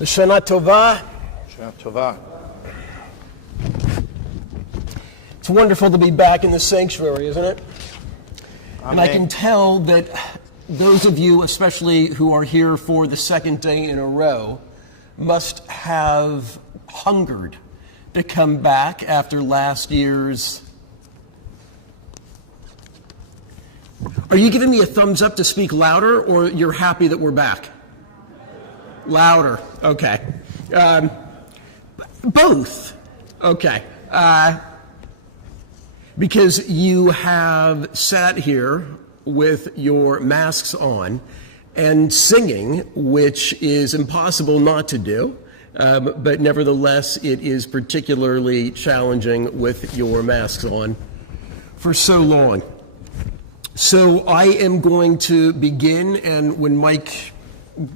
Hashanah Tovah. Hashanah Tovah. It's wonderful to be back in the sanctuary, isn't it? Amen. And I can tell that those of you, especially who are here for the second day in a row, must have hungered to come back after last year's... Are you giving me a thumbs up to speak louder, or you're happy that we're back? Louder. Okay. Both. Okay. Because you have sat here with your masks on and singing, which is impossible not to do, but nevertheless it is particularly challenging with your masks on for so long. So I am going to begin, and when Mike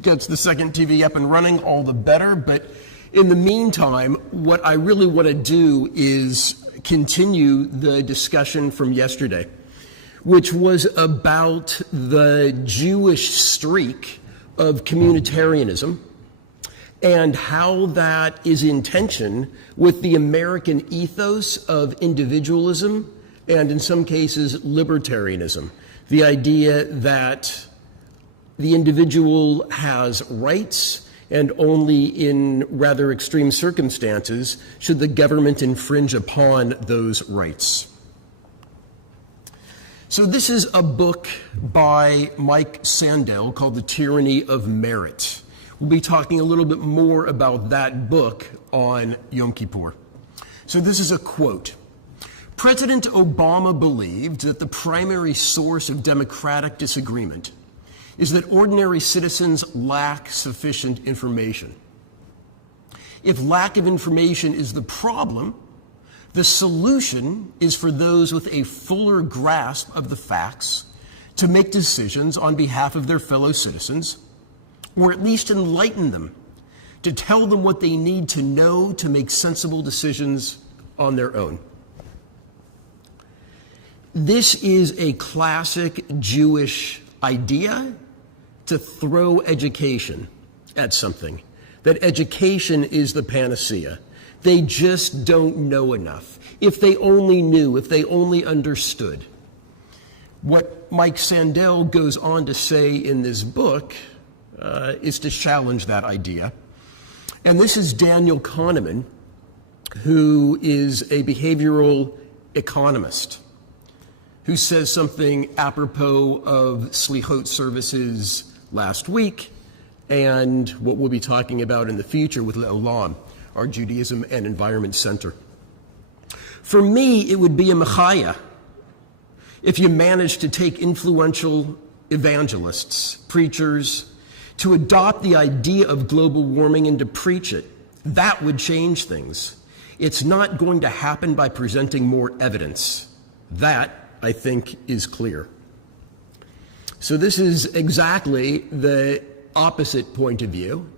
gets the second TV up and running, all the better. But in the meantime, what I really want to do is continue the discussion from yesterday, which was about the Jewish streak of communitarianism and how that is in tension with the American ethos of individualism and, in some cases, libertarianism. The idea that the individual has rights, and only in rather extreme circumstances should the government infringe upon those rights. So this is a book by Mike Sandel called The Tyranny of Merit. We'll be talking a little bit more about that book on Yom Kippur. So this is a quote. President Obama believed that the primary source of democratic disagreement is that ordinary citizens lack sufficient information. If lack of information is the problem, the solution is for those with a fuller grasp of the facts to make decisions on behalf of their fellow citizens, or at least enlighten them, to tell them what they need to know to make sensible decisions on their own. This is a classic Jewish idea to throw education at something, that education is the panacea. They just don't know enough. If they only knew, if they only understood. What Mike Sandel goes on to say in this book is to challenge that idea. And this is Daniel Kahneman, who is a behavioral economist, who says something apropos of Slichot services last week and what we'll be talking about in the future with Le'olam, our Judaism and Environment Center. For me, it would be a mechaya if you managed to take influential evangelists, preachers, to adopt the idea of global warming and to preach it. That would change things. It's not going to happen by presenting more evidence. That, I think, is clear. So this is exactly the opposite point of view,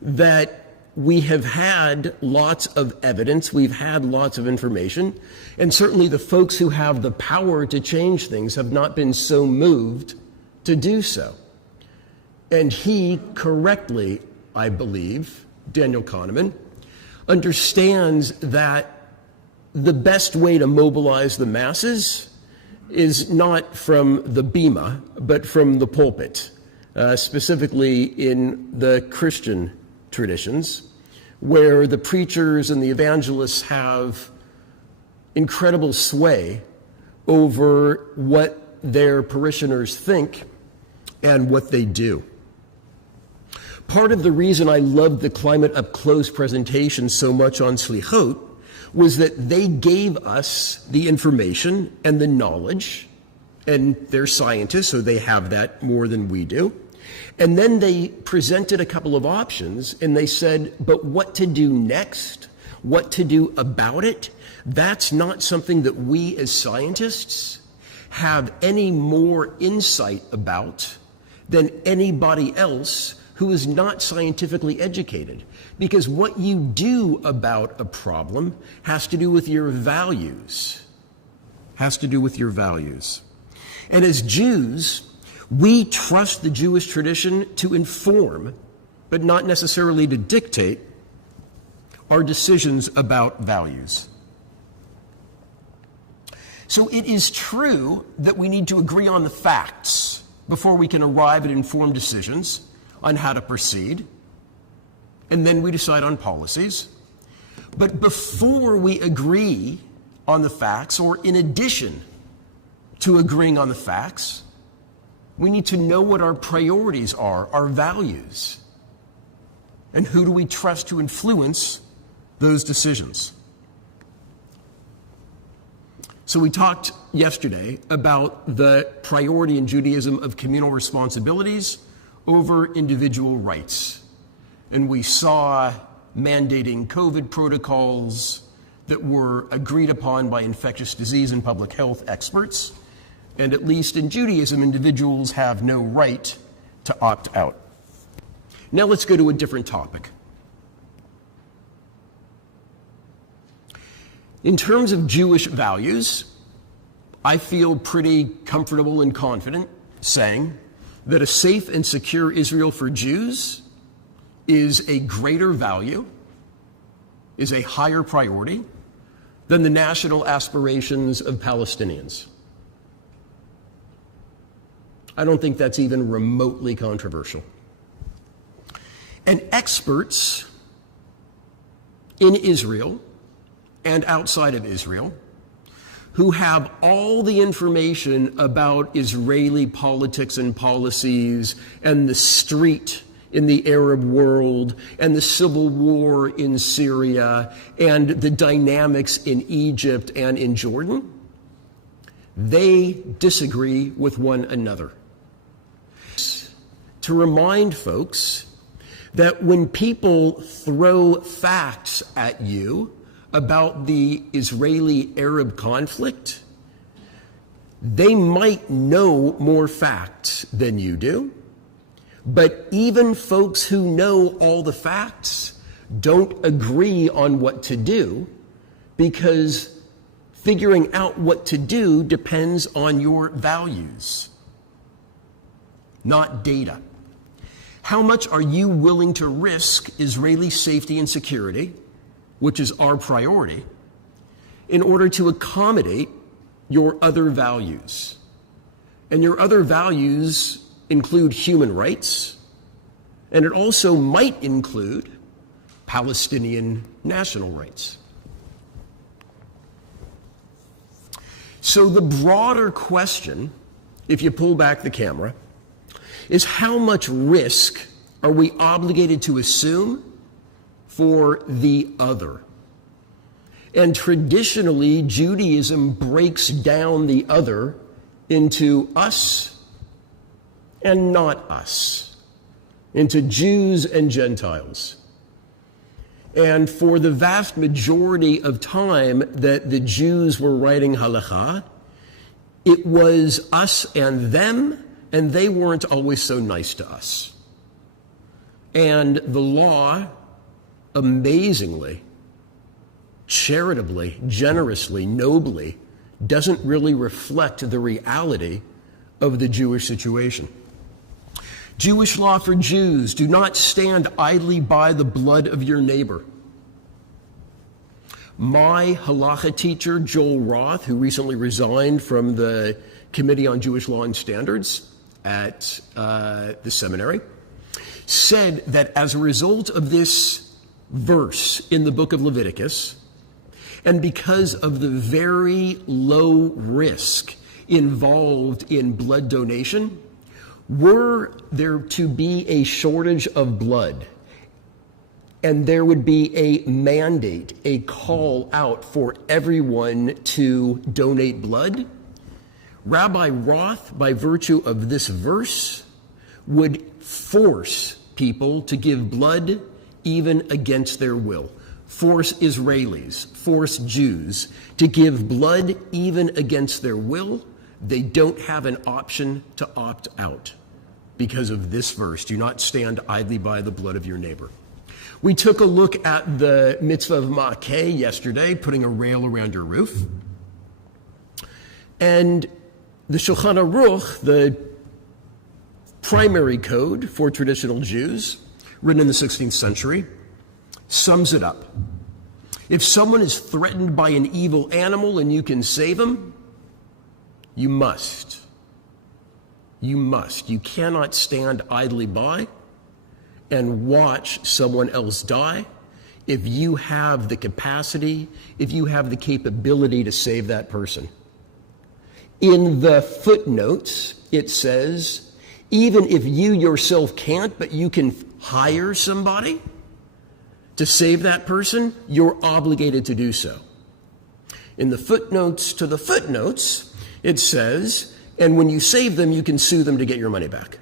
that we have had lots of evidence, we've had lots of information, and certainly the folks who have the power to change things have not been so moved to do so. And he correctly, I believe, Daniel Kahneman, understands that the best way to mobilize the masses is not from the bima, but from the pulpit, specifically in the Christian traditions, where the preachers and the evangelists have incredible sway over what their parishioners think and what they do. Part of the reason I loved the Climate Up Close presentation so much on Slichot was that they gave us the information and the knowledge, and they're scientists, so they have that more than we do. And then they presented a couple of options, and they said, but what to do next, what to do about it, that's not something that we as scientists have any more insight about than anybody else who is not scientifically educated. Because what you do about a problem has to do with your values. Has to do with your values. And as Jews, we trust the Jewish tradition to inform but not necessarily to dictate our decisions about values. So it is true that we need to agree on the facts before we can arrive at informed decisions on how to proceed, and then we decide on policies. But before we agree on the facts, or in addition to agreeing on the facts, we need to know what our priorities are, our values, and who do we trust to influence those decisions. So we talked yesterday about the priority in Judaism of communal responsibilities over individual rights. And we saw mandating COVID protocols that were agreed upon by infectious disease and public health experts. And at least in Judaism, individuals have no right to opt out. Now let's go to a different topic. In terms of Jewish values, I feel pretty comfortable and confident saying that a safe and secure Israel for Jews is a greater value, is a higher priority than the national aspirations of Palestinians. I don't think that's even remotely controversial. And experts in Israel and outside of Israel who have all the information about Israeli politics and policies and the street in the Arab world and the civil war in Syria and the dynamics in Egypt and in Jordan, they disagree with one another. To remind folks that when people throw facts at you about the Israeli-Arab conflict, they might know more facts than you do, but even folks who know all the facts don't agree on what to do, because figuring out what to do depends on your values, not data. How much are you willing to risk Israeli safety and security, which is our priority, in order to accommodate your other values? And your other values include human rights, and it also might include Palestinian national rights. So the broader question, if you pull back the camera, is how much risk are we obligated to assume for the other? And traditionally, Judaism breaks down the other into us and not us, into Jews and Gentiles. And for the vast majority of time that the Jews were writing halakha, it was us and them, and they weren't always so nice to us. And the law, amazingly, charitably, generously, nobly, doesn't really reflect the reality of the Jewish situation. Jewish law for Jews: do not stand idly by the blood of your neighbor. My halacha teacher, Joel Roth, who recently resigned from the Committee on Jewish Law and Standards at the seminary, said that as a result of this verse in the book of Leviticus, and because of the very low risk involved in blood donation, were there to be a shortage of blood, and there would be a mandate, a call out for everyone to donate blood, Rabbi Roth, by virtue of this verse, would force people to give blood even against their will. Force Israelis, force Jews to give blood even against their will. They don't have an option to opt out because of this verse: do not stand idly by the blood of your neighbor. We took a look at the mitzvah of ma'akeh yesterday, putting a rail around your roof. And the Shulchan Aruch, the primary code for traditional Jews, written in the 16th century, sums it up. If someone is threatened by an evil animal and you can save him, you must. You must. You cannot stand idly by and watch someone else die if you have the capacity, if you have the capability to save that person. In the footnotes, it says, even if you yourself can't, but you can hire somebody to save that person, you're obligated to do so. In the footnotes to the footnotes, it says, and when you save them, you can sue them to get your money back.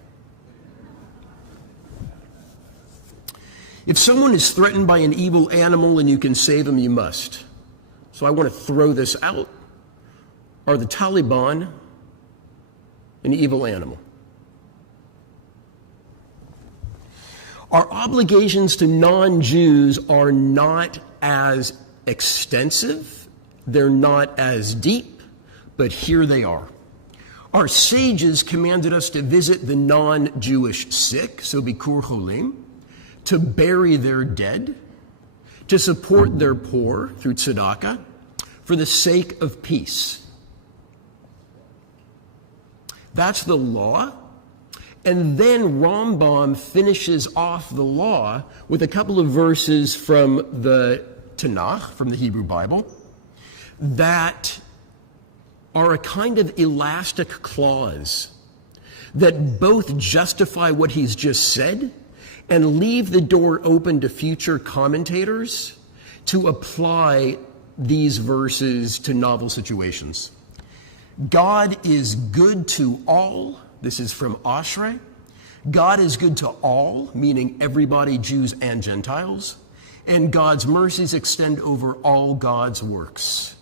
If someone is threatened by an evil animal and you can save them, you must. So I want to throw this out. Are the Taliban an evil animal? Our obligations to non-Jews are not as extensive, they're not as deep, but here they are. Our sages commanded us to visit the non-Jewish sick, so bikur cholim, to bury their dead, to support their poor through tzedakah, for the sake of peace. That's the law. And then Rambam finishes off the law with a couple of verses from the Tanakh, from the Hebrew Bible, that are a kind of elastic clause that both justify what he's just said and leave the door open to future commentators to apply these verses to novel situations. God is good to all. This is from Ashrei. God is good to all, meaning everybody, Jews and Gentiles, and God's mercies extend over all God's works.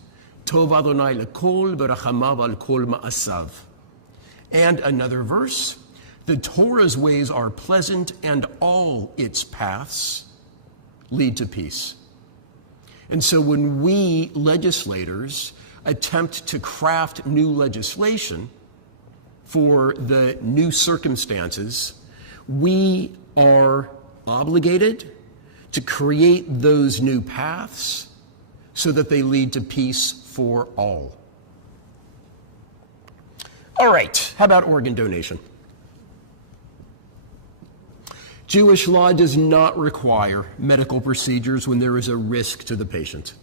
Tov Adonai lekol berachamav al kol ma'asav. And another verse, the Torah's ways are pleasant and all its paths lead to peace. And so when we legislators attempt to craft new legislation for the new circumstances, we are obligated to create those new paths so that they lead to peace for all. All right, how about organ donation? Jewish law does not require medical procedures when there is a risk to the patient.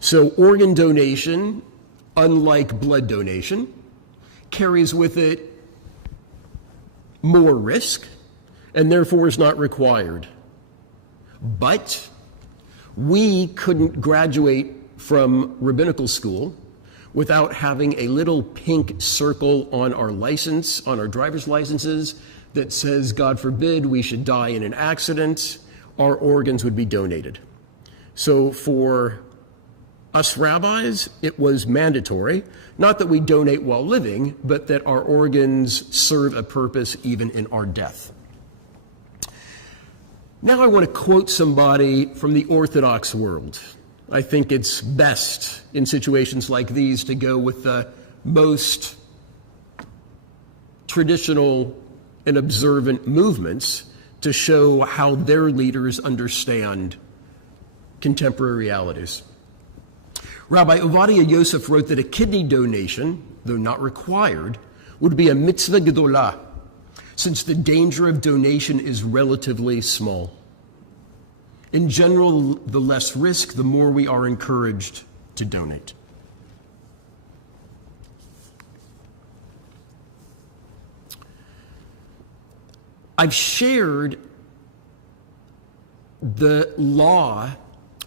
So organ donation, unlike blood donation, carries with it more risk and therefore is not required. But we couldn't graduate from rabbinical school without having a little pink circle on our license, on our driver's licenses, that says, God forbid, we should die in an accident, our organs would be donated. So for us rabbis, it was mandatory, not that we donate while living, but that our organs serve a purpose even in our death. Now I want to quote somebody from the Orthodox world. I think it's best in situations like these to go with the most traditional and observant movements to show how their leaders understand contemporary realities. Rabbi Ovadia Yosef wrote that a kidney donation, though not required, would be a mitzvah gedolah, since the danger of donation is relatively small. In general, the less risk, the more we are encouraged to donate. I've shared the law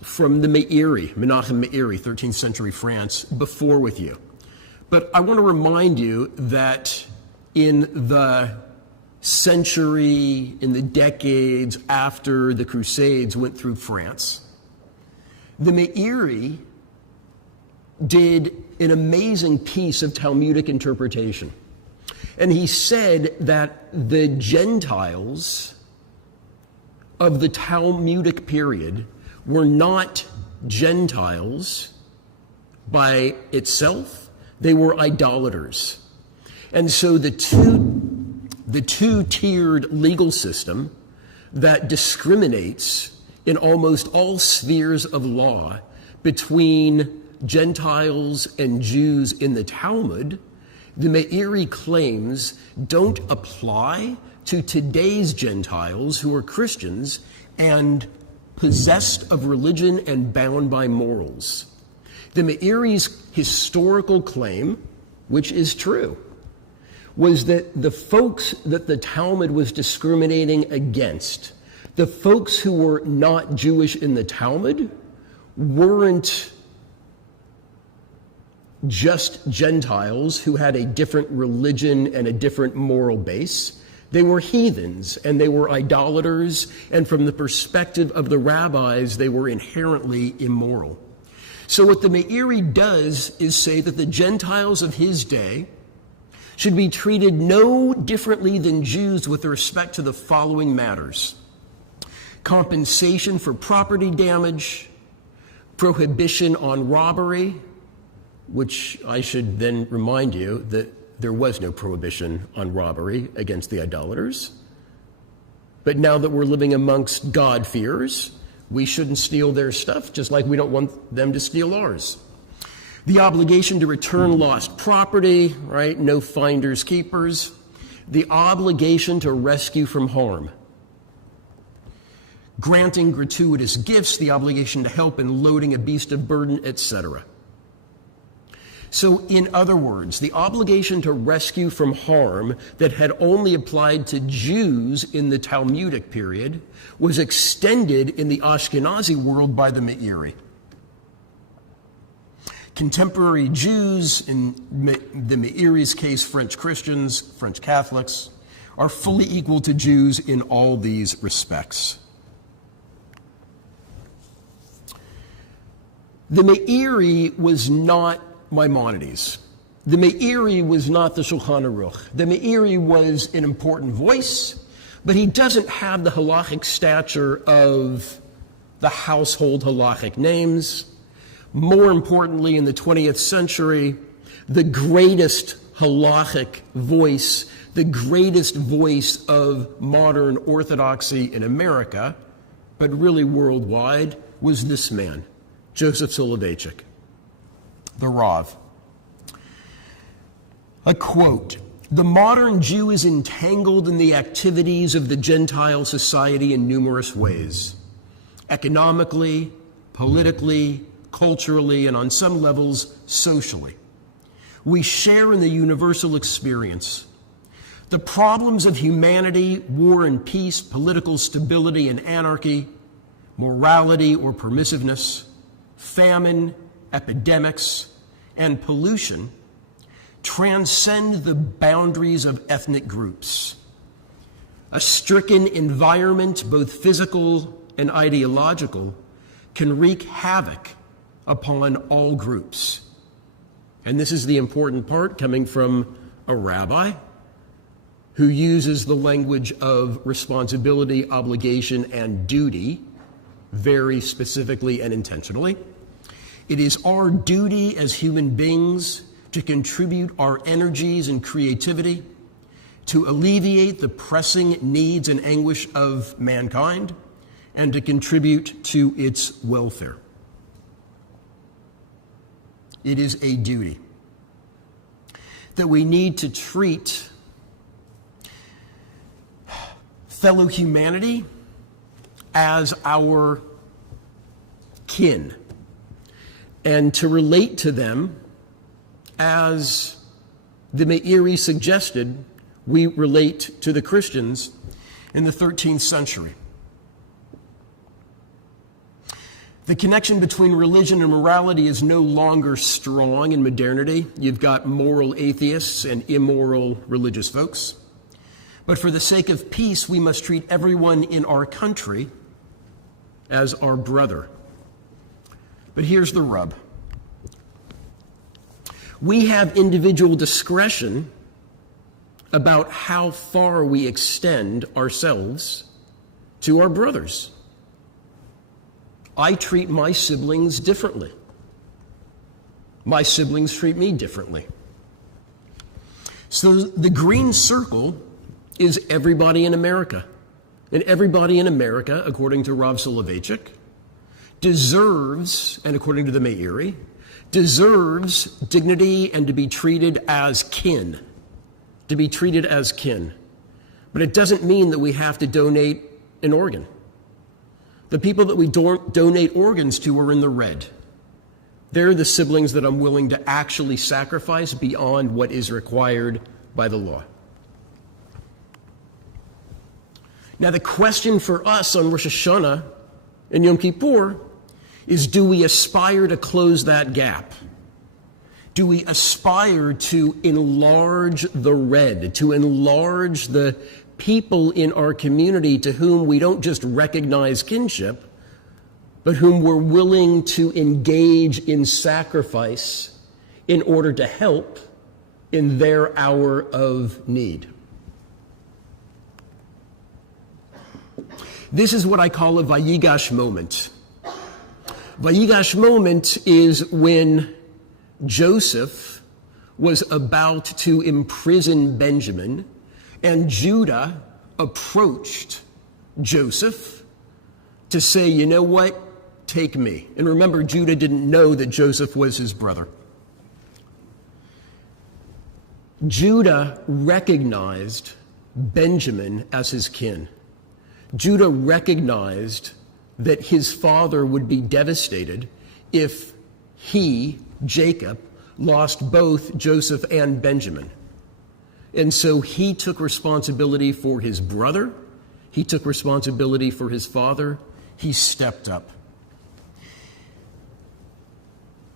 from the Meiri, Menachem Meiri, 13th century France, before with you. But I want to remind you that in the century, in the decades after the Crusades went through France, the Meiri did an amazing piece of Talmudic interpretation. And he said that the Gentiles of the Talmudic period were not Gentiles by itself, they were idolaters. And so the two-tiered legal system that discriminates in almost all spheres of law between Gentiles and Jews in the Talmud, the Meiri claims don't apply to today's Gentiles who are Christians and possessed of religion and bound by morals. The Meiri's historical claim, which is true, was that the folks that the Talmud was discriminating against, the folks who were not Jewish in the Talmud, weren't just Gentiles who had a different religion and a different moral base. They were heathens and they were idolaters, and from the perspective of the rabbis, they were inherently immoral. So what the Meiri does is say that the Gentiles of his day should be treated no differently than Jews with respect to the following matters: compensation for property damage, prohibition on robbery, which I should then remind you that there was no prohibition on robbery against the idolaters. But now that we're living amongst God-fearers, we shouldn't steal their stuff, just like we don't want them to steal ours. The obligation to return lost property, right? No finders keepers. The obligation to rescue from harm. Granting gratuitous gifts, the obligation to help in loading a beast of burden, etc. So, in other words, the obligation to rescue from harm that had only applied to Jews in the Talmudic period was extended in the Ashkenazi world by the Meiri. Contemporary Jews, in the Meiri's case, French Christians, French Catholics, are fully equal to Jews in all these respects. The Meiri was not Maimonides. The Meiri was not the Shulchan Aruch. The Meiri was an important voice, but he doesn't have the halachic stature of the household halachic names. More importantly, in the 20th century, the greatest halachic voice, the greatest voice of modern orthodoxy in America, but really worldwide, was this man, Joseph Soloveitchik, the Rav. A quote: "The modern Jew is entangled in the activities of the Gentile society in numerous ways, economically, politically, culturally, and on some levels, socially. We share in the universal experience. The problems of humanity, war and peace, political stability and anarchy, morality or permissiveness, famine, epidemics, and pollution transcend the boundaries of ethnic groups. A stricken environment, both physical and ideological, can wreak havoc upon all groups." And this is the important part, coming from a rabbi who uses the language of responsibility, obligation, and duty very specifically and intentionally. "It is our duty as human beings to contribute our energies and creativity to alleviate the pressing needs and anguish of mankind and to contribute to its welfare." It is a duty that we need to treat fellow humanity as our kin and to relate to them as the Meiri suggested we relate to the Christians in the 13th century. The connection between religion and morality is no longer strong in modernity. You've got moral atheists and immoral religious folks. But for the sake of peace, we must treat everyone in our country as our brother. But here's the rub. We have individual discretion about how far we extend ourselves to our brothers. I treat my siblings differently. My siblings treat me differently. So the green circle is everybody in America. and everybody in America, according to Rav Soloveitchik, deserves, and according to the Meiri, deserves dignity and to be treated as kin. To be treated as kin. But it doesn't mean that we have to donate an organ. The people that we donate organs to are in the red. They're the siblings that I'm willing to actually sacrifice beyond what is required by the law. Now, the question for us on Rosh Hashanah and Yom Kippur is, do we aspire to close that gap? Do we aspire to enlarge the red, to enlarge the people in our community to whom we don't just recognize kinship, but whom we're willing to engage in sacrifice in order to help in their hour of need? This is what I call a vayigash moment. Vayigash moment is when Joseph was about to imprison Benjamin, and Judah approached Joseph to say, you know what, take me. And remember, Judah didn't know that Joseph was his brother. Judah recognized Benjamin as his kin. Judah recognized that his father would be devastated if he, Jacob, lost both Joseph and Benjamin. And so he took responsibility for his brother. He took responsibility for his father. He stepped up.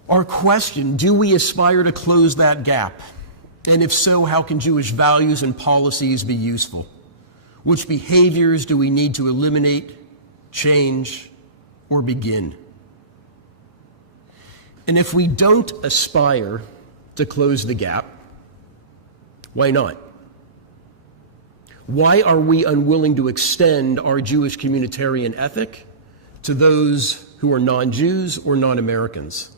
Our question, do we aspire to close that gap? And if so, how can Jewish values and policies be useful? Which behaviors do we need to eliminate, change, or begin? And if we don't aspire to close the gap, why not? Why are we unwilling to extend our Jewish communitarian ethic to those who are non-Jews or non-Americans?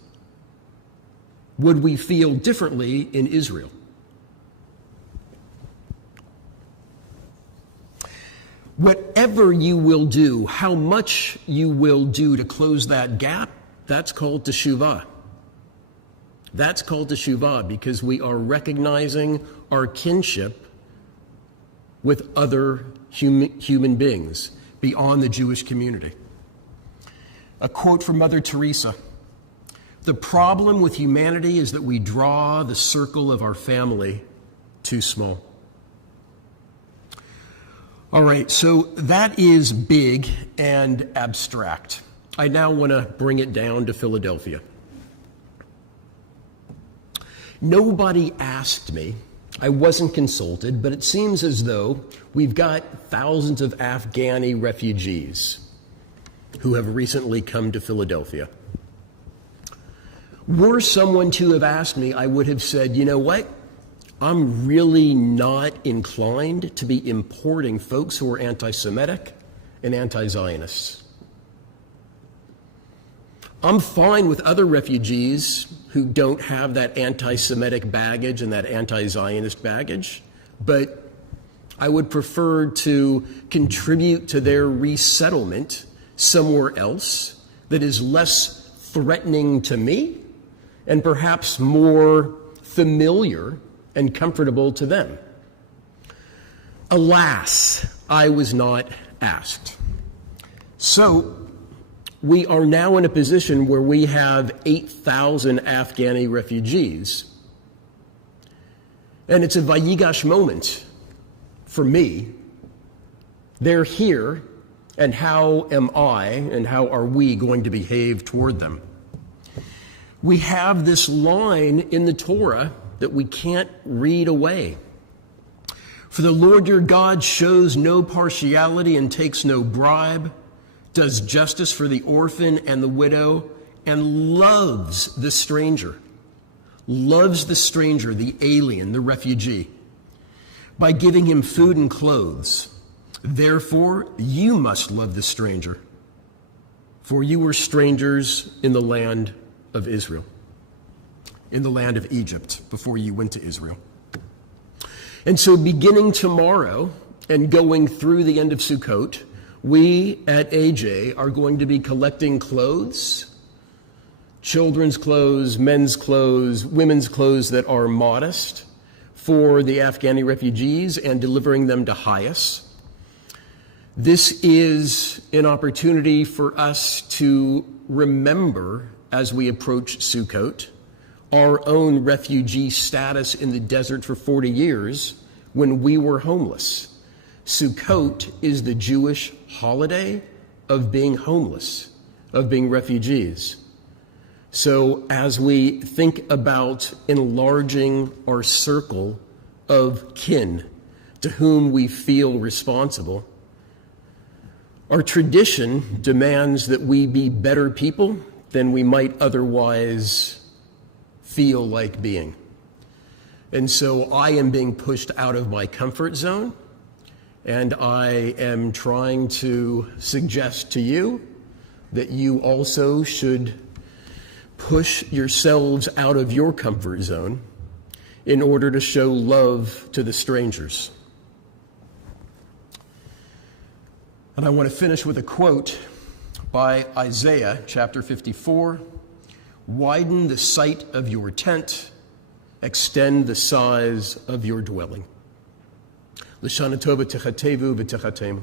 Would we feel differently in Israel? Whatever you will do, how much you will do to close that gap, that's called teshuvah. That's called teshuvah because we are recognizing our kinship with other human beings beyond the Jewish community. A quote from Mother Teresa: "The problem with humanity is that we draw the circle of our family too small." All right, so that is big and abstract. I now want to bring it down to Philadelphia. Nobody asked me, I wasn't consulted, but it seems as though we've got thousands of Afghani refugees who have recently come to Philadelphia. Were someone to have asked me, I would have said, you know what? I'm really not inclined to be importing folks who are anti-Semitic and anti-Zionists. I'm fine with other refugees who don't have that anti-Semitic baggage and that anti-Zionist baggage, but I would prefer to contribute to their resettlement somewhere else that is less threatening to me and perhaps more familiar and comfortable to them. Alas, I was not asked. So we are now in a position where we have 8,000 Afghani refugees. And it's a vayigash moment for me. They're here, and how am I and how are we going to behave toward them? We have this line in the Torah that we can't read away. For the Lord your God shows no partiality and takes no bribe, does justice for the orphan and the widow, and loves the stranger. Loves the stranger, the alien, the refugee, by giving him food and clothes. Therefore, you must love the stranger, for you were strangers in the land of Israel, in the land of Egypt, before you went to Israel. And so beginning tomorrow, and going through the end of Sukkot, we at AJ are going to be collecting clothes, children's clothes, men's clothes, women's clothes that are modest for the Afghani refugees and delivering them to Hayas. This is an opportunity for us to remember, as we approach Sukkot, our own refugee status in the desert for 40 years when we were homeless. Sukkot is the Jewish holiday of being homeless, of being refugees. So as we think about enlarging our circle of kin to whom we feel responsible, our tradition demands that we be better people than we might otherwise feel like being. And so I am being pushed out of my comfort zone, and I am trying to suggest to you that you also should push yourselves out of your comfort zone in order to show love to the strangers. And I want to finish with a quote by Isaiah chapter 54. Widen the site of your tent, extend the size of your dwelling. L'shana tova techatevu v'techatem.